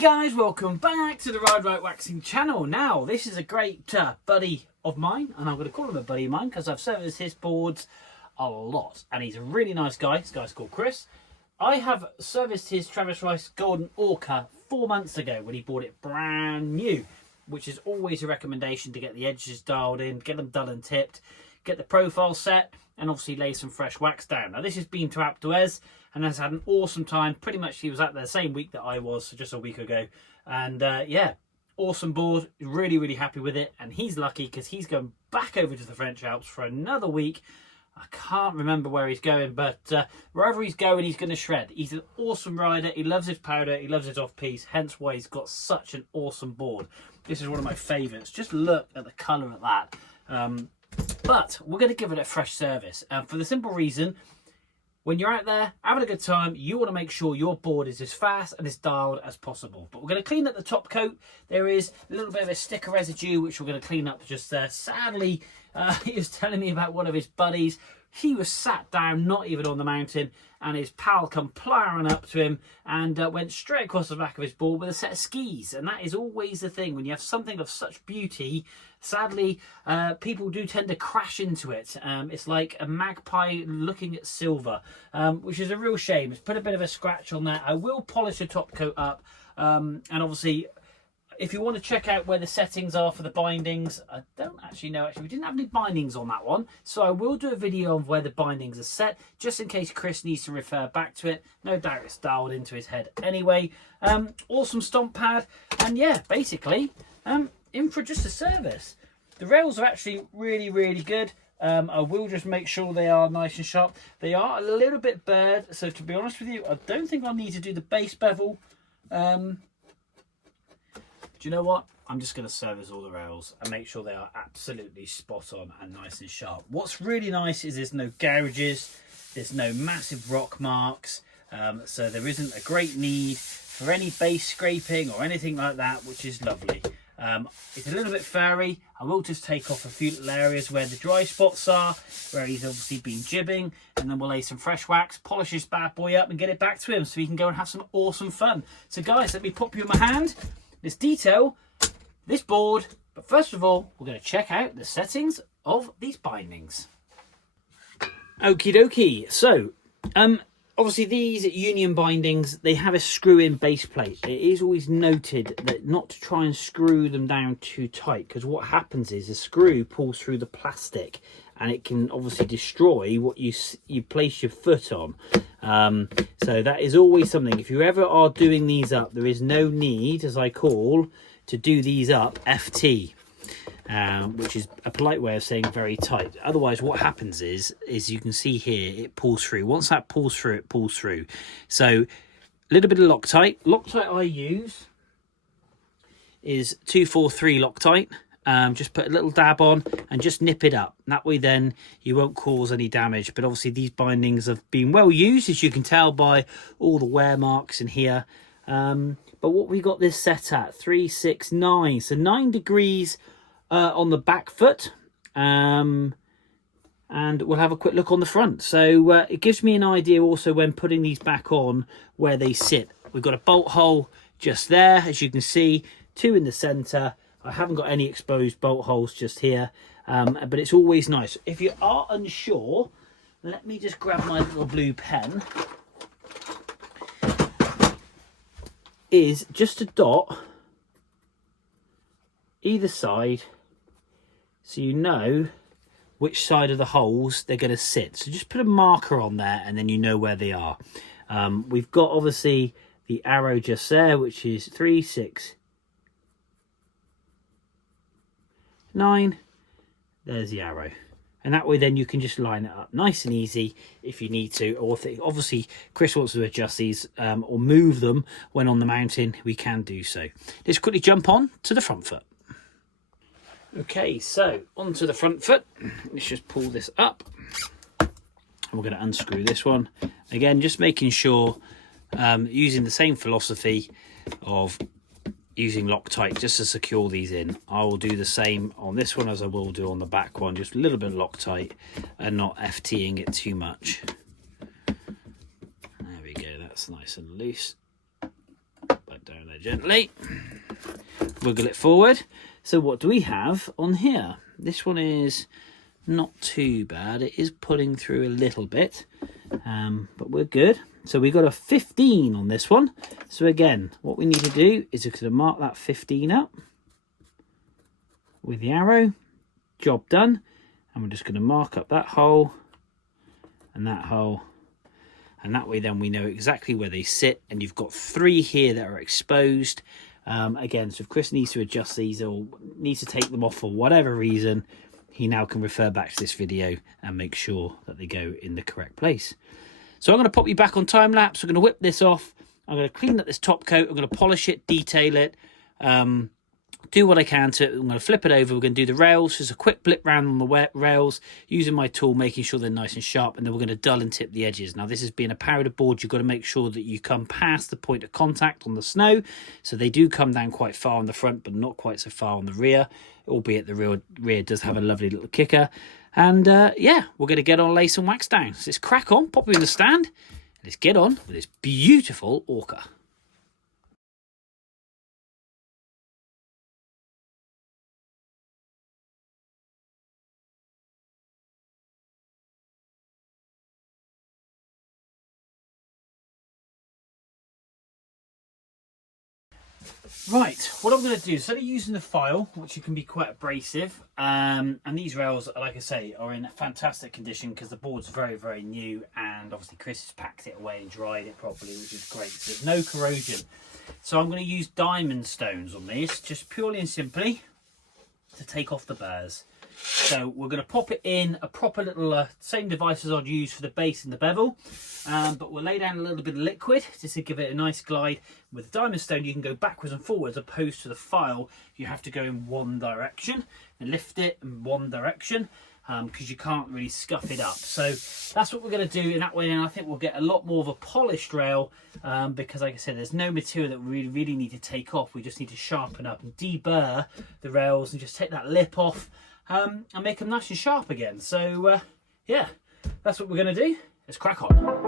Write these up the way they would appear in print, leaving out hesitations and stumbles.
Guys, welcome back to the Ride Right Waxing channel. Now, this is a great buddy of mine, and I'm going to call him a buddy of mine because I've serviced his boards a lot, and he's a really nice guy. This guy's called Chris. I have serviced his LIB Golden Orca 4 months ago when he bought it brand new, which is always a recommendation to get the edges dialed in, get them done and tipped, get the profile set, and obviously lay some fresh wax down. Now, this has been to Aptuez and has had an awesome time. Pretty much he was out there the same week that I was, so just a week ago. And yeah, awesome board. Really, really happy with it. And he's lucky because he's going back over to the French Alps for another week. I can't remember where he's going, but wherever he's going, he's going to shred. He's an awesome rider. He loves his powder. He loves his off-piste. Hence why he's got such an awesome board. This is one of my favourites. Just look at the colour of that. But we're going to give it a fresh service. For the simple reason, when you're out there having a good time, you want to make sure your board is as fast and as dialed as possible. But we're going to clean up the top coat. There is a little bit of a sticker residue, which we're going to clean up just there. Sadly, he was telling me about one of his buddies. He was sat down, not even on the mountain, and his pal come plowing up to him and went straight across the back of his board with a set of skis. And that is always the thing. When you have something of such beauty, sadly, people do tend to crash into it. It's like a magpie looking at silver, which is a real shame. It's put a bit of a scratch on that. I will polish the top coat up, and obviously, if you want to check out where the settings are for the bindings, I don't actually know. Actually, we didn't have any bindings on that one, so I will do a video of where the bindings are set, just in case Chris needs to refer back to it. No doubt it's dialed into his head anyway. Awesome stomp pad, and yeah, basically, in for just a service. The rails are actually really, really good. I will just make sure they are nice and sharp. They are a little bit bared, so to be honest with you, I don't think I'll need to do the base bevel. Do you know what? I'm just going to service all the rails and make sure they are absolutely spot on and nice and sharp. What's really nice is there's no gouges, there's no massive rock marks, so there isn't a great need for any base scraping or anything like that, which is lovely. It's a little bit furry. I will just take off a few little areas where the dry spots are, where he's obviously been jibbing, and then we'll lay some fresh wax, polish this bad boy up and get it back to him so he can go and have some awesome fun. So guys, let me pop you in my hand. Let's detail this board, but first of all, we're going to check out the settings of these bindings. Okie dokie. So, obviously these union bindings, they have a screw-in base plate. It is always noted that not to try and screw them down too tight, because what happens is the screw pulls through the plastic and it can obviously destroy what you place your foot on. So that is always something. If you ever are doing these up, there is no need, as I call, to do these up FT, which is a polite way of saying very tight. Otherwise, what happens is you can see here, it pulls through. Once that pulls through, it pulls through. So a little bit of Loctite. Loctite I use is 243 Loctite. Just put a little dab on and just nip it up. That way then you won't cause any damage. But obviously these bindings have been well used, as you can tell by all the wear marks in here. But what we got this set at, 369. So 9 degrees on the back foot. And we'll have a quick look on the front. So it gives me an idea also when putting these back on where they sit. We've got a bolt hole just there, as you can see, 2 in the centre. I haven't got any exposed bolt holes just here, but it's always nice. If you are unsure, let me just grab my little blue pen. Is just a dot either side so you know which side of the holes they're going to sit. So just put a marker on there and then you know where they are. We've got obviously the arrow just there, which is 3, 6, 9. There's the arrow, and that way then you can just line it up nice and easy if you need to, or if obviously Chris wants to adjust these or move them when on the mountain, we can do so. Let's quickly jump on to the front foot. Okay, so onto the front foot. Let's just pull this up. We're going to unscrew this one again, just making sure using the same philosophy of using Loctite just to secure these in. I will do the same on this one as I will do on the back one, just a little bit of Loctite and not FTing it too much. There we go, that's nice and loose. Back down down there gently. Wiggle it forward. So what do we have on here? This one is not too bad. It is pulling through a little bit, but we're good. So we got a 15 on this one. So again, what we need to do is we're going to mark that 15 up with the arrow. Job done. And we're just going to mark up that hole and that hole. And that way then we know exactly where they sit. And you've got 3 here that are exposed. Again, so if Chris needs to adjust these or needs to take them off for whatever reason, he now can refer back to this video and make sure that they go in the correct place. So I'm going to pop you back on time lapse. We're going to whip this off. I'm going to clean up this top coat. I'm going to polish it, detail it, do what I can to it. I'm going to flip it over. We're going to do the rails. Just a quick blip round on the wet rails using my tool, making sure they're nice and sharp, and then we're going to dull and tip the edges. Now this is being a powder board. You've got to make sure that you come past the point of contact on the snow. So they do come down quite far on the front, but not quite so far on the rear, albeit the rear does have a lovely little kicker. And yeah, we're going to get on lace and wax down. So let's crack on, pop you in the stand, and let's get on with this beautiful orca. Right, what I'm going to do, instead of using the file, which can be quite abrasive, and these rails, like I say, are in fantastic condition because the board's very, very new, and obviously Chris has packed it away and dried it properly, which is great. So there's no corrosion. So I'm going to use diamond stones on this, just purely and simply to take off the burrs. So we're going to pop it in a proper little, same device as I'd use for the base and the bevel, but we'll lay down a little bit of liquid just to give it a nice glide. With the diamond stone you can go backwards and forwards, opposed to the file you have to go in one direction and lift it in one direction, because you can't really scuff it up. So that's what we're going to do in that way, and I think we'll get a lot more of a polished rail, because like I said, there's no material that we really need to take off. We just need to sharpen up and deburr the rails and just take that lip off, and make them nice and sharp again. So yeah, that's what we're going to do. Let's crack on.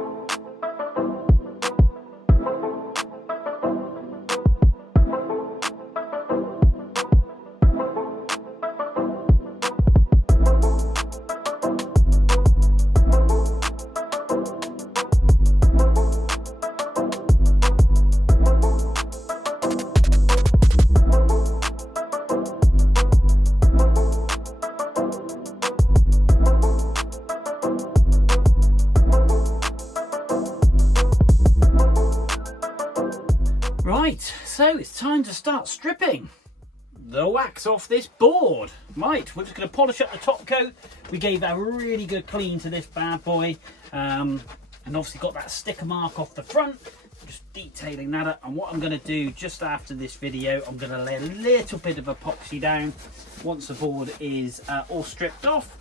Right, so it's time to start stripping the wax off this board. Right, we're just going to polish up the top coat. We gave a really good clean to this bad boy, and obviously got that sticker mark off the front. Just detailing that up, and what I'm going to do just after this video, I'm going to lay a little bit of epoxy down once the board is all stripped off.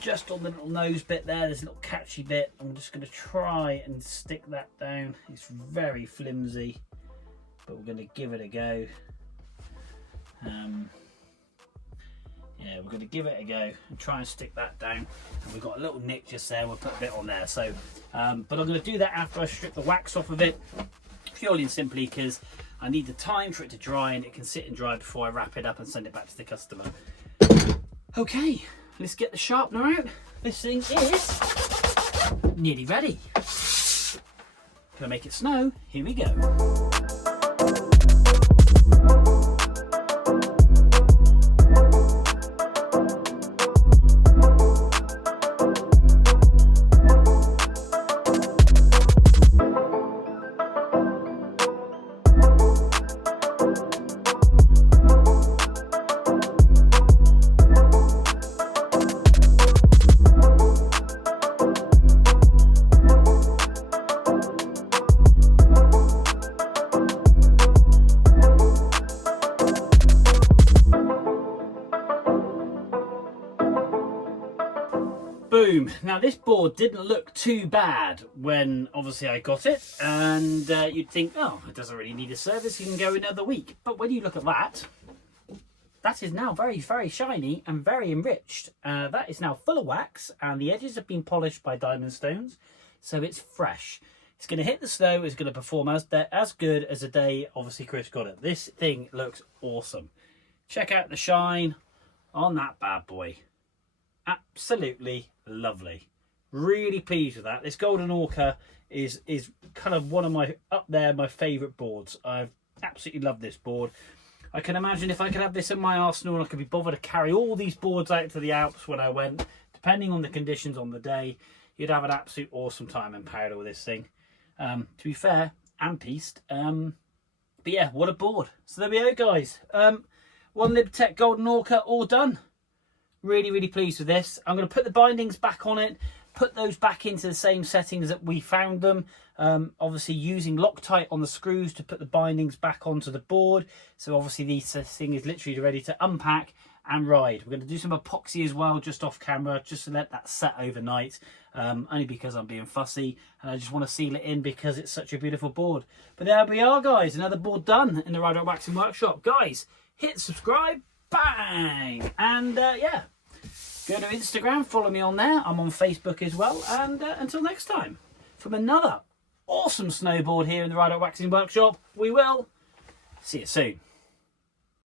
Just on the little nose bit there's a little catchy bit. I'm just going to try and stick that down. It's very flimsy, but we're going to give it a go. Yeah, we're going to give it a go and try and stick that down. And we've got a little nick just there, we'll put a bit on there. So but I'm going to do that after I strip the wax off of it, purely and simply because I need the time for it to dry, and it can sit and dry before I wrap it up and send it back to the customer. Okay, let's get the sharpener out. This thing is nearly ready. Gonna make it snow. Here we go. Boom. Now this board didn't look too bad when obviously I got it, and you'd think, oh, it doesn't really need a service, you can go another week. But when you look at that, that is now very, very shiny and very enriched. That is now full of wax, and the edges have been polished by diamond stones, so it's fresh. It's going to hit the snow. It's going to perform as good as the day, obviously, Chris got it. This thing looks awesome. Check out the shine on that bad boy. Absolutely lovely. Really pleased with that. This Golden Orca is kind of one of my, up there, my favourite boards. I've absolutely loved this board. I can imagine if I could have this in my arsenal, I could be bothered to carry all these boards out to the Alps when I went. Depending on the conditions on the day, you'd have an absolute awesome time in paddle with this thing. To be fair, and pieced. But yeah, what a board. So there we go, guys. One LIB Tech Golden Orca, all done. Really, really pleased with this. I'm going to put the bindings back on it. Put those back into the same settings that we found them. Obviously using Loctite on the screws to put the bindings back onto the board. So obviously this thing is literally ready to unpack and ride. We're going to do some epoxy as well, just off camera, just to let that set overnight. Only because I'm being fussy and I just want to seal it in because it's such a beautiful board. But there we are, guys. Another board done in the Ride Right Waxing Workshop. Guys, hit subscribe. Bang! And yeah. Go to Instagram, follow me on there. I'm on Facebook as well. And until next time, from another awesome snowboard here in the Ride Right Waxing Workshop, we will see you soon.